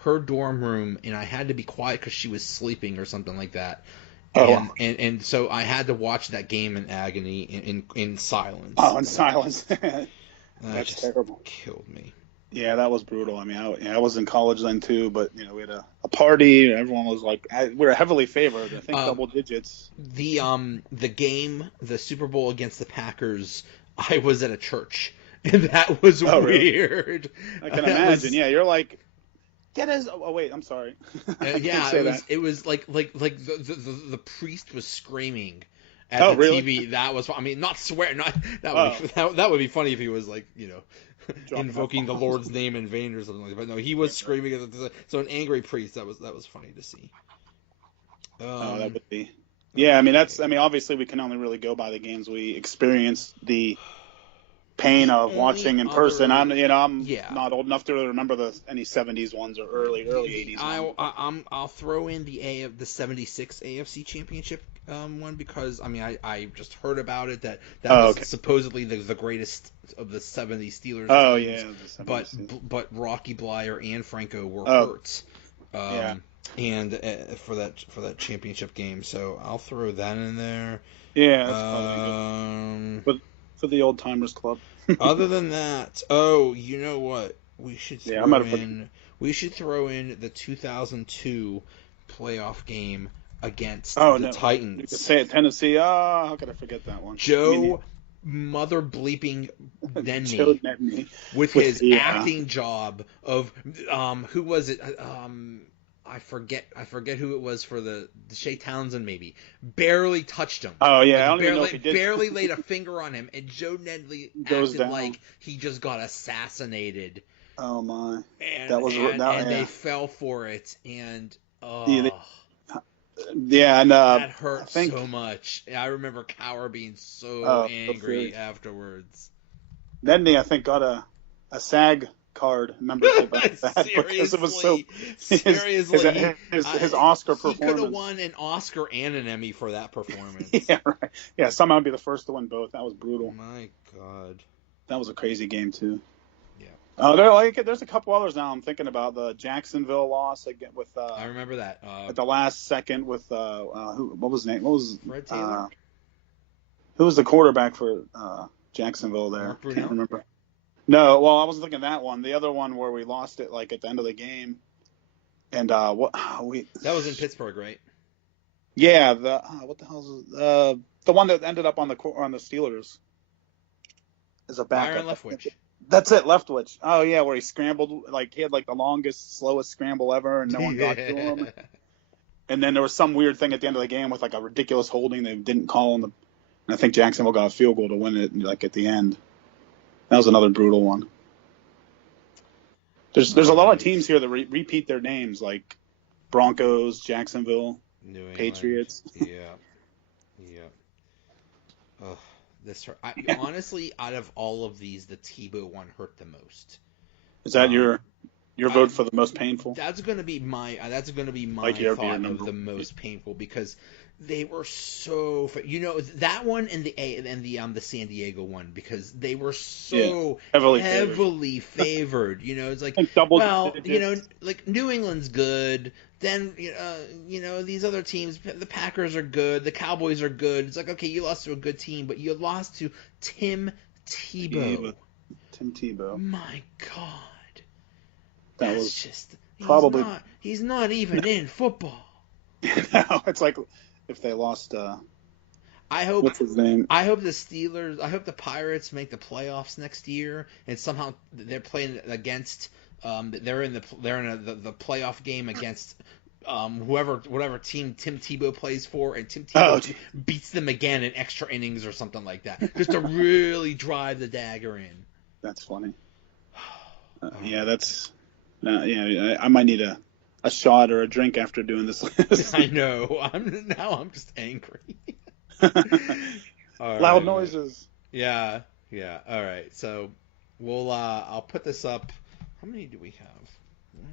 her dorm room, and I had to be quiet because she was sleeping or something like that. Oh, And so I had to watch that game in agony in silence. oh, in silence. That That's just terrible. killed me. Yeah, that was brutal. I mean, I was in college then too, but we had a party. Everyone was like, we were heavily favored. I think double digits. The game, the Super Bowl against the Packers, I was at a church, and that was weird. I can imagine. Yeah, you're like, get his. Oh wait, I'm sorry. Yeah, it was like the priest was screaming at the really? TV. That was, I mean, not swear, not that would be funny if he was like, invoking the Lord's name in vain or something like that. But no, he was screaming at so an angry priest. That was funny to see. That would be. Yeah, I mean obviously we can only really go by the games we experienced the pain of watching in person. I'm not old enough to really remember any 70s ones or early 80s ones. I'll throw in the 76 AFC Championship one because I just heard about it that was supposedly the greatest of the 70 Steelers. Oh teams, but Rocky Blyer and Franco were hurt. And for that championship game, so I'll throw that in there. Yeah, that's probably good. For the old timers club. Other than that, you know what? We should throw in the 2002 playoff game against the Titans. You could say it, Tennessee. How could I forget that one? Joe mother bleeping Nedney with his acting job of who was it? I forget who it was for the Shea Townsend maybe. Barely touched him. Oh yeah, I don't even know if he did. Barely laid a finger on him, and Joe Nedley acted like he just got assassinated. Oh my! And they fell for it, and that hurt so much. I remember Cower being so angry afterwards. Nedney, I think, got a SAG card membership because it was so seriously his Oscar performance. He could have won an Oscar and an Emmy for that performance. Yeah, right. Yeah, somehow I'd be the first to win both. That was brutal. My God, that was a crazy game too. Yeah. There's a couple others now. I'm thinking about the Jacksonville loss again with. I remember that at the last second with what was his name? What was Fred Taylor? Who was the quarterback for Jacksonville there? Mark Can't remember. No, well, I wasn't thinking that one. The other one where we lost it like at the end of the game, and that was in Pittsburgh, right? Yeah. What the hell is it? The one that ended up on the Steelers is a backup. Byron Leftwich. That's it, Leftwich. Oh yeah, where he scrambled he had the longest, slowest scramble ever, and no one got to him. And then there was some weird thing at the end of the game with a ridiculous holding they didn't call and I think Jacksonville got a field goal to win it at the end. That was another brutal one. There's a lot of teams here that repeat their names, like Broncos, Jacksonville, New England, Patriots. Yeah. Ugh, honestly, out of all of these, the Tebow one hurt the most. Is that your vote for the most painful? That's going to be my thought of the most painful because they were so that one and the San Diego one because they were so heavily favored. It's like like New England's good. Then these other teams, the Packers are good, the Cowboys are good. It's like, okay, you lost to a good team, but you lost to Tim Tebow. Tim Tebow. My God, that was just he's not even in football. No, it's like if they lost. I hope. What's his name? I hope the Steelers. I hope the Pirates make the playoffs next year, and somehow they're playing against. They're in the playoff game against whatever team Tim Tebow plays for, and Tim Tebow beats them again in extra innings or something like that, just to really drive the dagger in. That's funny. I might need a shot or a drink after doing this list. I know. I'm just angry. Loud noises. Yeah. All right. So we'll I'll put this up. How many do we have?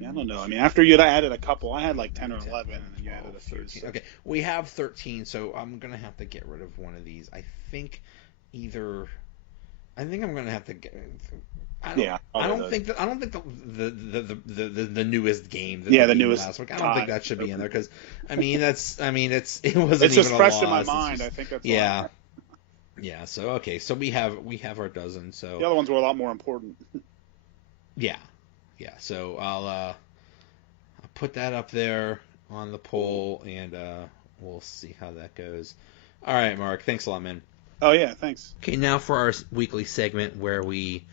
I don't know. I mean, after you added a couple, I had like 10 or 11, and then you added a few. 13. Okay, we have 13, so I'm gonna have to get rid of one of these. I think I'm gonna have to I don't think the newest game that the game newest last week. I don't think that should be in there because it wasn't it's just even fresh a in my loss. mind. I think that's why. Yeah. So okay, so we have our dozen. So the other ones were a lot more important. Yeah. So I'll put that up there on the poll, and we'll see how that goes. All right, Mark. Thanks a lot, man. Oh yeah, thanks. Okay, now for our weekly segment where we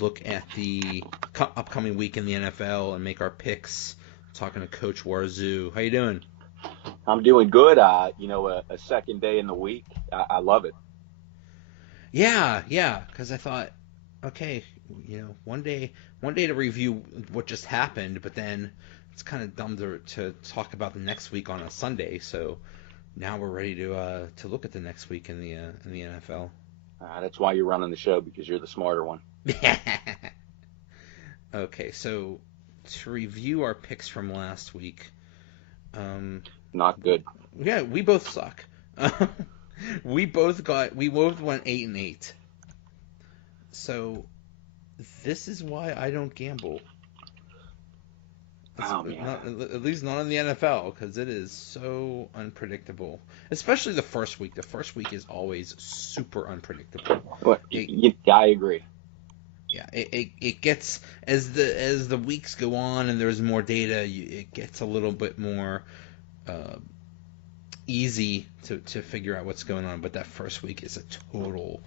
look at the upcoming week in the NFL and make our picks. Talking to Coach Warzu. How you doing? I'm doing good. A second day in the week. I love it. Yeah, because I thought, okay, one day to review what just happened, but then it's kind of dumb to talk about the next week on a Sunday. So now we're ready to look at the next week in the NFL. That's why you're running the show, because you're the smarter one. Okay, so to review our picks from last week. Not good. Yeah, we both suck. we both went 8-8. So this is why I don't gamble. At least not in the NFL, because it is so unpredictable. Especially the first week. The first week is always super unpredictable. I agree. Yeah, it gets as the weeks go on and there's more data, it gets a little bit more easy to figure out what's going on. But that first week is a total,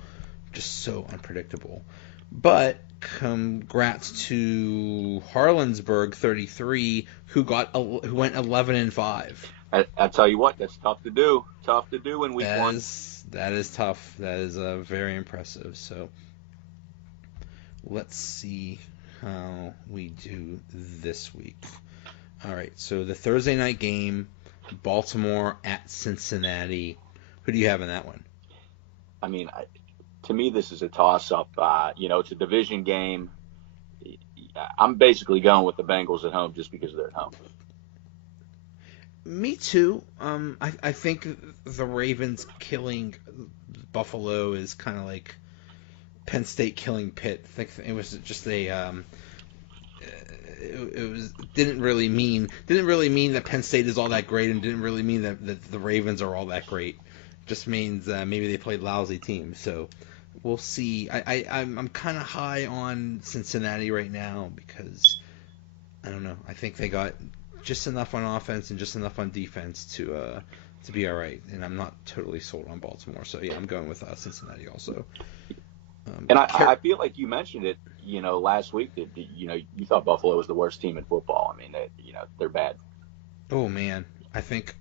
just so unpredictable. But congrats to Harlansburg 33, who went 11-5. I tell you what, that's tough to do. Tough to do in week one. That is tough. That is very impressive. So let's see how we do this week. All right. So the Thursday night game, Baltimore at Cincinnati. Who do you have in that one? I mean, to me, this is a toss-up. It's a division game. I'm basically going with the Bengals at home just because they're at home. Me too. I think the Ravens killing Buffalo is kind of like Penn State killing Pitt. I think it was just didn't really mean that Penn State is all that great, and didn't really mean that the Ravens are all that great. Just means maybe they played lousy teams. So we'll see. I'm kind of high on Cincinnati right now because I don't know. I think they got just enough on offense and just enough on defense to be all right. And I'm not totally sold on Baltimore. So yeah, I'm going with Cincinnati also. And I feel like you mentioned it, last week that you thought Buffalo was the worst team in football. I mean, they're bad. Oh man, I think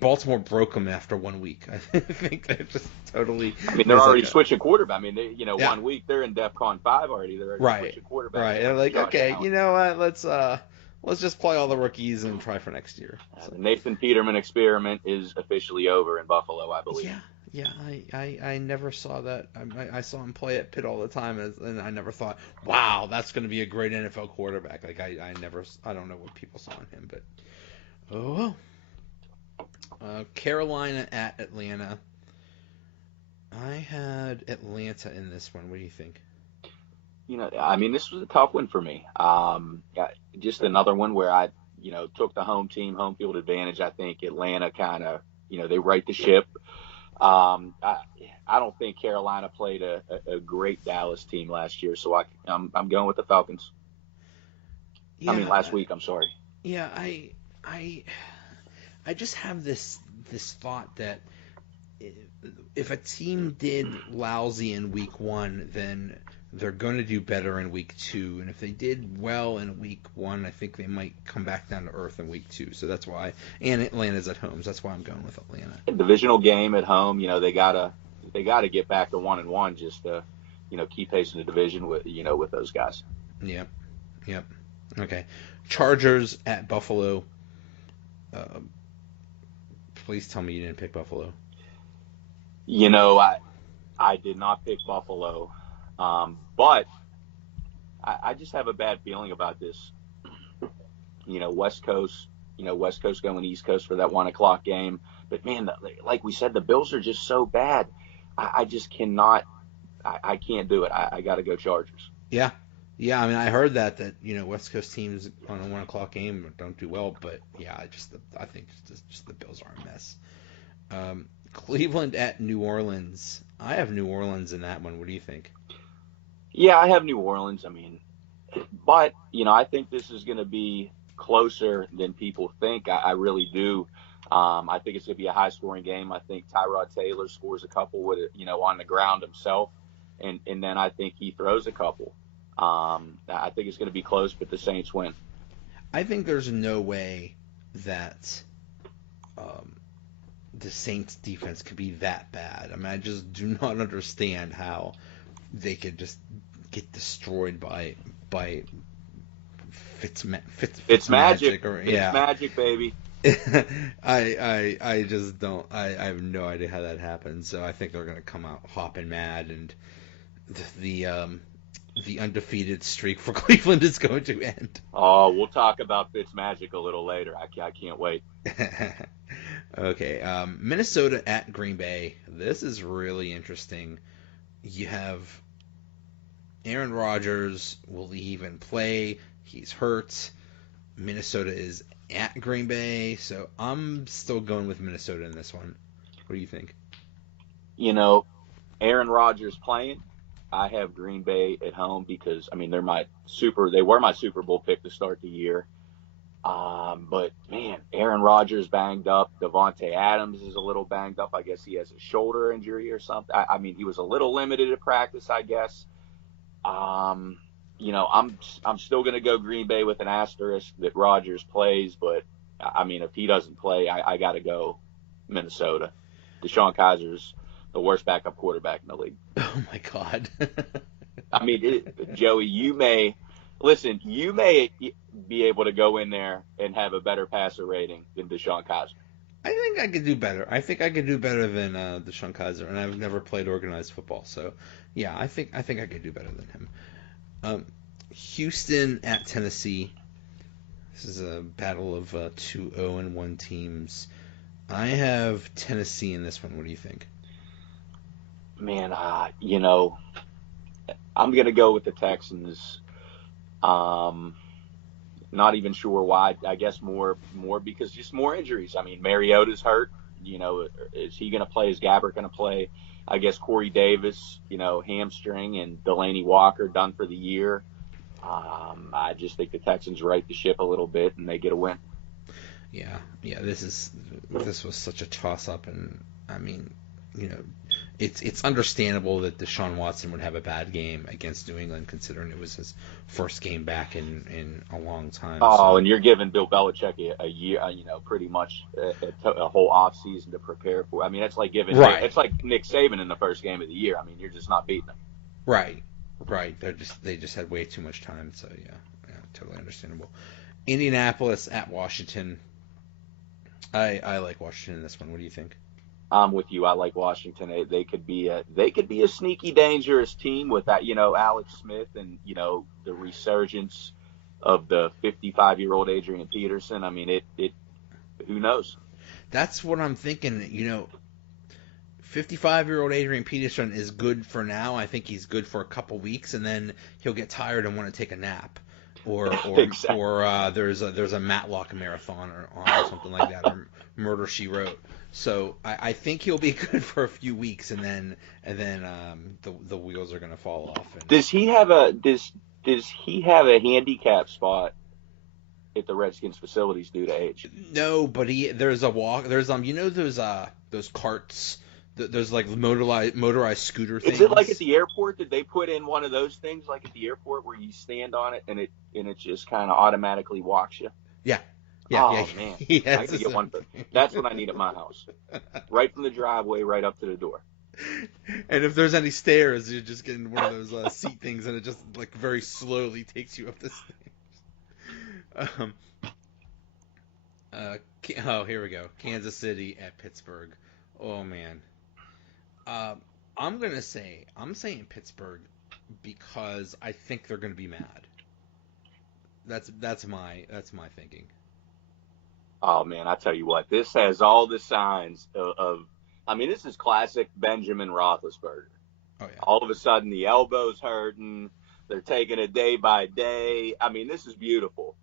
Baltimore broke them after 1 week. I think they're just totally. I mean, they're already switching quarterback. I mean, 1 week they're in DEFCON 5 already. They're already switching quarterback. Right. They're like, okay, you know what? Let's just play all the rookies and try for next year. So. The Nathan Peterman experiment is officially over in Buffalo, I believe. Yeah, I never saw that. I saw him play at Pitt all the time, and I never thought, wow, that's going to be a great NFL quarterback. Like I don't know what people saw in him, but oh well. Carolina at Atlanta. I had Atlanta in this one. What do you think? This was a tough one for me. Just another one where I, took the home field advantage. I think Atlanta kind of, they right the ship. I don't think Carolina played a great Dallas team last year, so I'm going with the Falcons. Yeah, last week. I'm sorry. Yeah, I just have this thought that if a team did lousy in week 1, then they're going to do better in week 2, and if they did well in week 1, I think they might come back down to earth in week 2. So that's why, and Atlanta's at home. So that's why I'm going with Atlanta. A divisional game at home, they gotta get back to 1-1 just to, keep pace in the division with with those guys. Yep. Okay. Chargers at Buffalo. Please tell me you didn't pick Buffalo. I did not pick Buffalo. But I just have a bad feeling about this. West Coast going East Coast for that 1:00 game. But man, like we said, the Bills are just so bad. I just cannot I can't do it. I got to go Chargers. Yeah. Yeah, I mean, I heard that West Coast teams on a 1 o'clock game don't do well, but yeah, I think just the Bills are a mess. Cleveland at New Orleans. I have New Orleans in that one. What do you think? Yeah, I have New Orleans. I mean, but I think this is going to be closer than people think. I really do. I think it's going to be a high-scoring game. I think Tyrod Taylor scores a couple with it, on the ground himself, and then I think he throws a couple. I think it's going to be close, but the Saints win. I think there's no way that the Saints defense could be that bad. I mean, I just do not understand how they could just get destroyed by Fitz magic. Yeah. It's magic, baby. I just don't. I have no idea how that happens. So I think they're going to come out hopping mad, and the undefeated streak for Cleveland is going to end. Oh, we'll talk about Fitzmagic a little later. I can't wait. Okay, Minnesota at Green Bay. This is really interesting. You have Aaron Rodgers. Will he even play? He's hurt. Minnesota is at Green Bay, so I'm still going with Minnesota in this one. What do you think? Aaron Rodgers playing. I have Green Bay at home because they were my Super Bowl pick to start the year. But man, Aaron Rodgers banged up. Devontae Adams is a little banged up. I guess he has a shoulder injury or something. He was a little limited at practice, I guess. I'm still going to go Green Bay with an asterisk that Rodgers plays, but if he doesn't play, I got to go Minnesota. Deshaun Kaiser's the worst backup quarterback in the league. Oh my God. Joey, you may be able to go in there and have a better passer rating than Deshaun Kaiser. I think I could do better. I think I could do better than Deshaun Kaiser, and I've never played organized football, so yeah, I think I could do better than him. Houston at Tennessee. This is a battle of 2-0-1 teams. I have Tennessee in this one. What do you think? Man, I'm going to go with the Texans. Not even sure why. I guess more because just more injuries. Mariota's hurt. Is he going to play? Is Gabbert going to play? I guess Corey Davis, hamstring, and Delaney Walker done for the year. I just think the Texans right the ship a little bit, and they get a win. Yeah. This was such a toss-up, and it's understandable that Deshaun Watson would have a bad game against New England, considering it was his first game back in a long time. And you're giving Bill Belichick a year, pretty much a whole off season to prepare for. That's like giving it's like Nick Saban in the first game of the year. You're just not beating them. Right. They just had way too much time. So yeah, totally understandable. Indianapolis at Washington. I like Washington in this one. What do you think? I'm with you. I like Washington. They could be a sneaky, dangerous team with that, Alex Smith and the resurgence of the 55-year-old Adrian Peterson. Who knows? That's what I'm thinking. 55-year-old Adrian Peterson is good for now. I think he's good for a couple weeks, and then he'll get tired and want to take a nap, or exactly. or there's a Matlock marathon or something like that, or Murder She Wrote. So I think he'll be good for a few weeks, and then the wheels are going to fall off. Does he have a handicap spot at the Redskins facilities due to age? No, but there's a walk. There's those carts. There's like motorized scooter things. Is it like at the airport? Did they put in one of those things like at the airport where you stand on it and it just kind of automatically walks you? Yeah. Man, I can get one. That's what I need at my house. Right from the driveway, right up to the door. And if there's any stairs, you're just getting one of those seat things, and it just like very slowly takes you up the stairs. Here we go. Kansas City at Pittsburgh. Oh man. I'm saying Pittsburgh because I think they're going to be mad. That's my thinking. Oh man, I tell you what, this has all the signs of this is classic Benjamin Roethlisberger. Oh yeah. All of a sudden, the elbow's hurting. They're taking it day by day. I mean, this is beautiful.